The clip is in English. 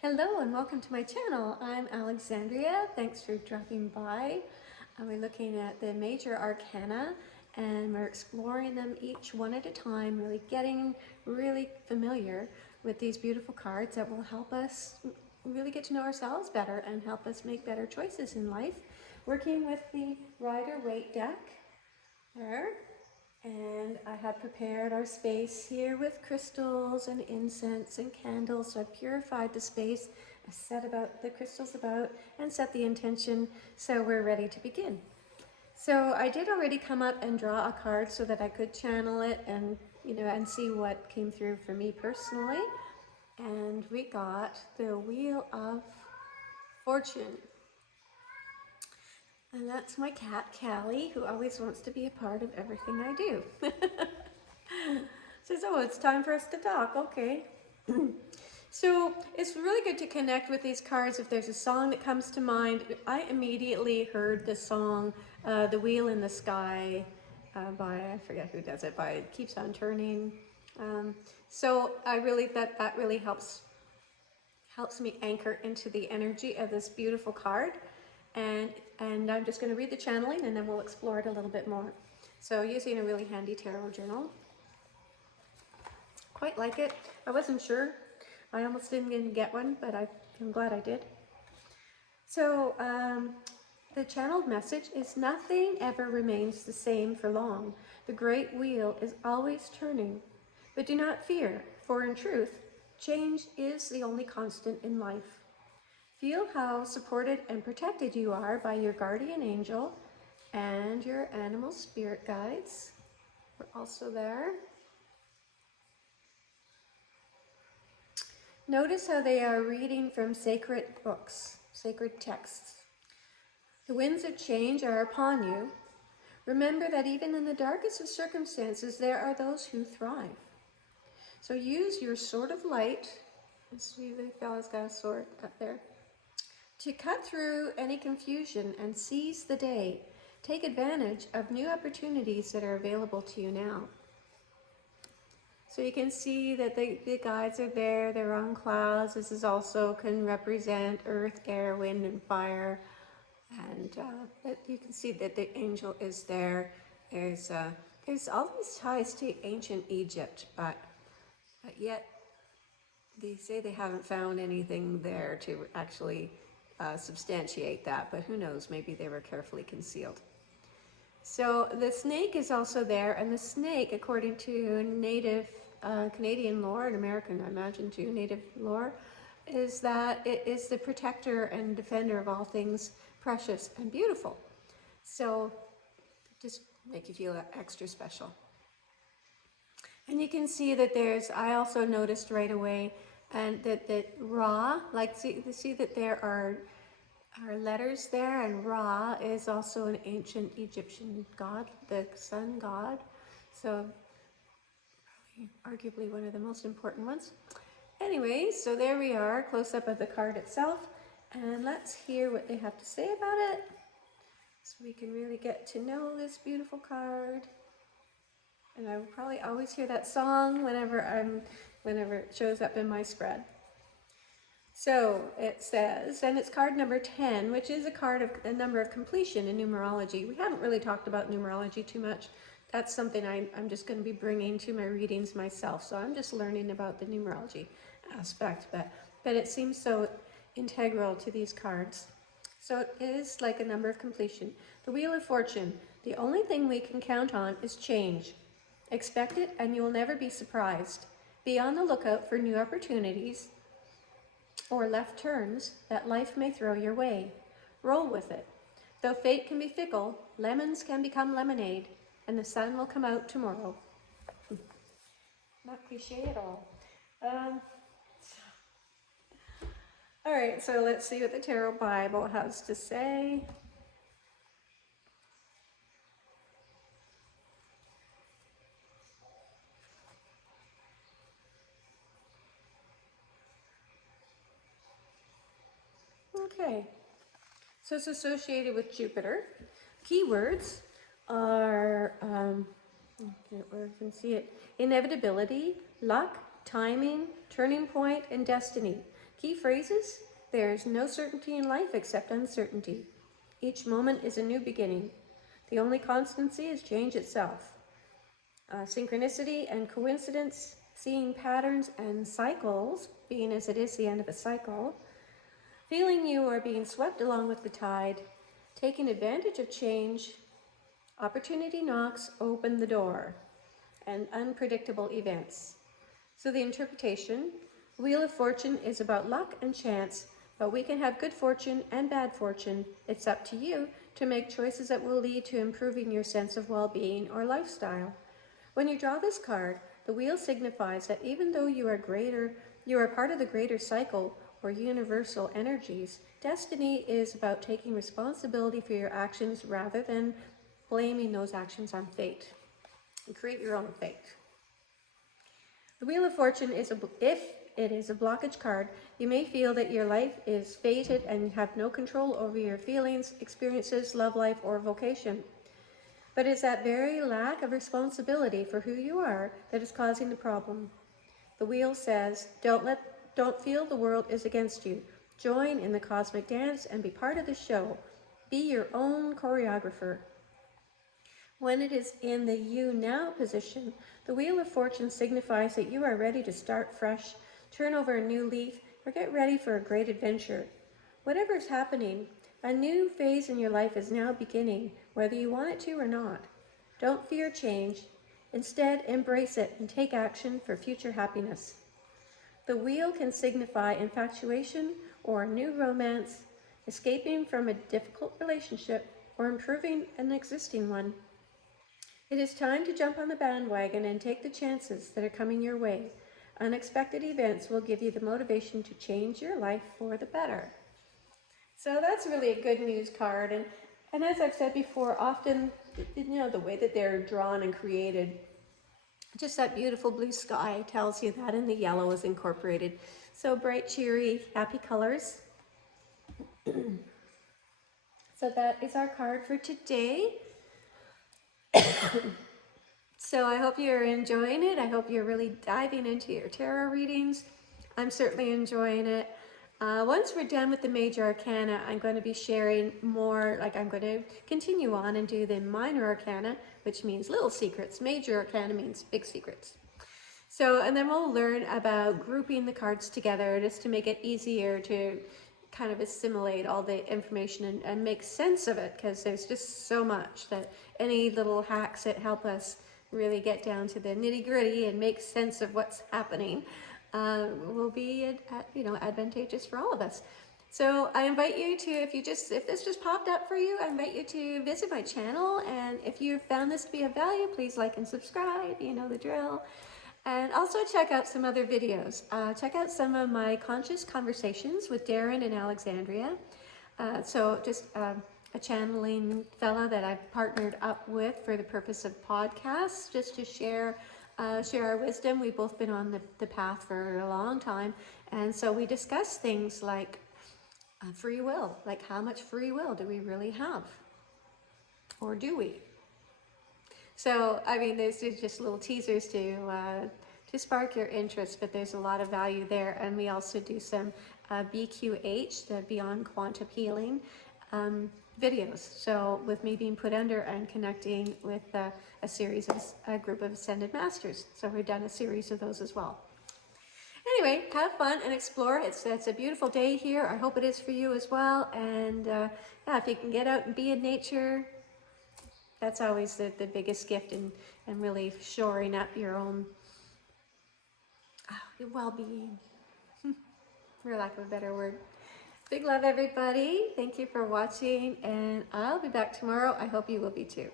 Hello and welcome to my channel. I'm Alexandria. Thanks for dropping by. We're looking at the major arcana and we're exploring them each one at a time, really getting really familiar with these beautiful cards that will help us really get to know ourselves better and help us make better choices in life. Working with the Rider-Waite deck there. And I have prepared our space here with crystals and incense and candles. So I've purified the space, I set about the crystals about and set the intention so we're ready to begin. So I did already come up and draw a card so that I could channel it and and see what came through for me personally. And we got the Wheel of Fortune. And that's my cat, Callie, who always wants to be a part of everything I do. Says, oh, it's time for us to talk. Okay. So it's really good to connect with these cards. If there's a song that comes to mind, I immediately heard the song The Wheel in the Sky by, I forget who does it, by It Keeps on Turning. So I really, that really helps me anchor into the energy of this beautiful card. And I'm just going to read the channeling and then we'll explore it a little bit more. So using a really handy tarot journal. Quite like it. I wasn't sure. I almost didn't get one, but I'm glad I did. So the channeled message is nothing ever remains the same for long. The great wheel is always turning. But do not fear, for in truth, change is the only constant in life. Feel how supported and protected you are by your guardian angel and your animal spirit guides. We're also there. Notice how they are reading from sacred books, sacred texts. The winds of change are upon you. Remember that even in the darkest of circumstances, there are those who thrive. So use your sword of light. See, the fella's got a sword up there. To cut through any confusion and seize the day. Take advantage of new opportunities that are available to you now. So you can see that the guides are there, they're on clouds. This is also can represent earth, air, wind, and fire. And you can see that the angel is there. There's all these ties to ancient Egypt, but yet they say they haven't found anything there to actually substantiate that, but who knows, maybe they were carefully concealed. So the snake is also there, and the snake, according to native Canadian lore and American, I imagine too, native lore, is that it is the protector and defender of all things precious and beautiful. So just make you feel extra special. And you can see that I also noticed right away, and that Ra, like see that there are letters there, and Ra is also an ancient Egyptian god, the sun god. So arguably one of the most important ones. Anyway, so there we are, close up of the card itself, and let's hear what they have to say about it so we can really get to know this beautiful card. And I will probably always hear that song whenever it shows up in my spread. So it says, and it's card number 10, which is a number of completion in numerology. We haven't really talked about numerology too much. That's something I'm just going to be bringing to my readings myself. So I'm just learning about the numerology aspect, but it seems so integral to these cards. So it is like a number of completion. The Wheel of Fortune. The only thing we can count on is change. Expect it and you will never be surprised. Be on the lookout for new opportunities or left turns that life may throw your way. Roll with it. Though fate can be fickle, lemons can become lemonade, and the sun will come out tomorrow. Not cliche at all. All right, so let's see what the Tarot Bible has to say. Okay, so it's associated with Jupiter. Keywords are, where you can see it, inevitability, luck, timing, turning point, and destiny. Key phrases: there's no certainty in life except uncertainty. Each moment is a new beginning. The only constancy is change itself. Synchronicity and coincidence, seeing patterns and cycles, being as it is the end of a cycle, feeling you are being swept along with the tide, taking advantage of change, opportunity knocks, open the door, and unpredictable events. So the interpretation: Wheel of Fortune is about luck and chance, but we can have good fortune and bad fortune. It's up to you to make choices that will lead to improving your sense of well-being or lifestyle. When you draw this card, the wheel signifies that even though you are part of the greater cycle or universal energies, destiny is about taking responsibility for your actions rather than blaming those actions on fate. You create your own fate. The Wheel of Fortune is if it is a blockage card, you may feel that your life is fated and you have no control over your feelings, experiences, love life, or vocation. But it's that very lack of responsibility for who you are that is causing the problem. The wheel says, don't feel the world is against you. Join in the cosmic dance and be part of the show. Be your own choreographer. When it is in the you now position, the Wheel of Fortune signifies that you are ready to start fresh, turn over a new leaf, or get ready for a great adventure. Whatever is happening, a new phase in your life is now beginning, whether you want it to or not. Don't fear change. Instead, embrace it and take action for future happiness. The wheel can signify infatuation or a new romance, escaping from a difficult relationship, or improving an existing one. It is time to jump on the bandwagon and take the chances that are coming your way. Unexpected events will give you the motivation to change your life for the better. So that's really a good news card. And as I've said before, often, the way that they're drawn and created, just that beautiful blue sky tells you that, and the yellow is incorporated. So bright, cheery, happy colors. So that is our card for today. So I hope you're enjoying it. I hope you're really diving into your tarot readings. I'm certainly enjoying it. Once we're done with the major arcana, I'm going to be sharing more, I'm going to continue on and do the minor arcana, which means little secrets. Major arcana means big secrets. So, and then we'll learn about grouping the cards together just to make it easier to kind of assimilate all the information and make sense of it, because there's just so much that any little hacks that help us really get down to the nitty-gritty and make sense of what's happening will be advantageous for all of us. So I invite you to, if this just popped up for you, I invite you to visit my channel, and if you found this to be of value, please like and subscribe, you know the drill. And also check out some other videos. Check out some of my conscious conversations with Darren and Alexandria. So just a channeling fella that I've partnered up with for the purpose of podcasts, just to share our wisdom. We've both been on the path for a long time. And so we discuss things like free will, like how much free will do we really have? Or do we? So, I mean, there's just little teasers to spark your interest, but there's a lot of value there. And we also do some BQH, the Beyond Quantum Healing videos. So with me being put under and connecting with a group of Ascended Masters. So we've done a series of those as well. Anyway, have fun and explore. It's a beautiful day here. I hope it is for you as well. And yeah, if you can get out and be in nature, that's always the biggest gift in really shoring up your own your well-being, for lack of a better word. Big love, everybody. Thank you for watching, and I'll be back tomorrow. I hope you will be too.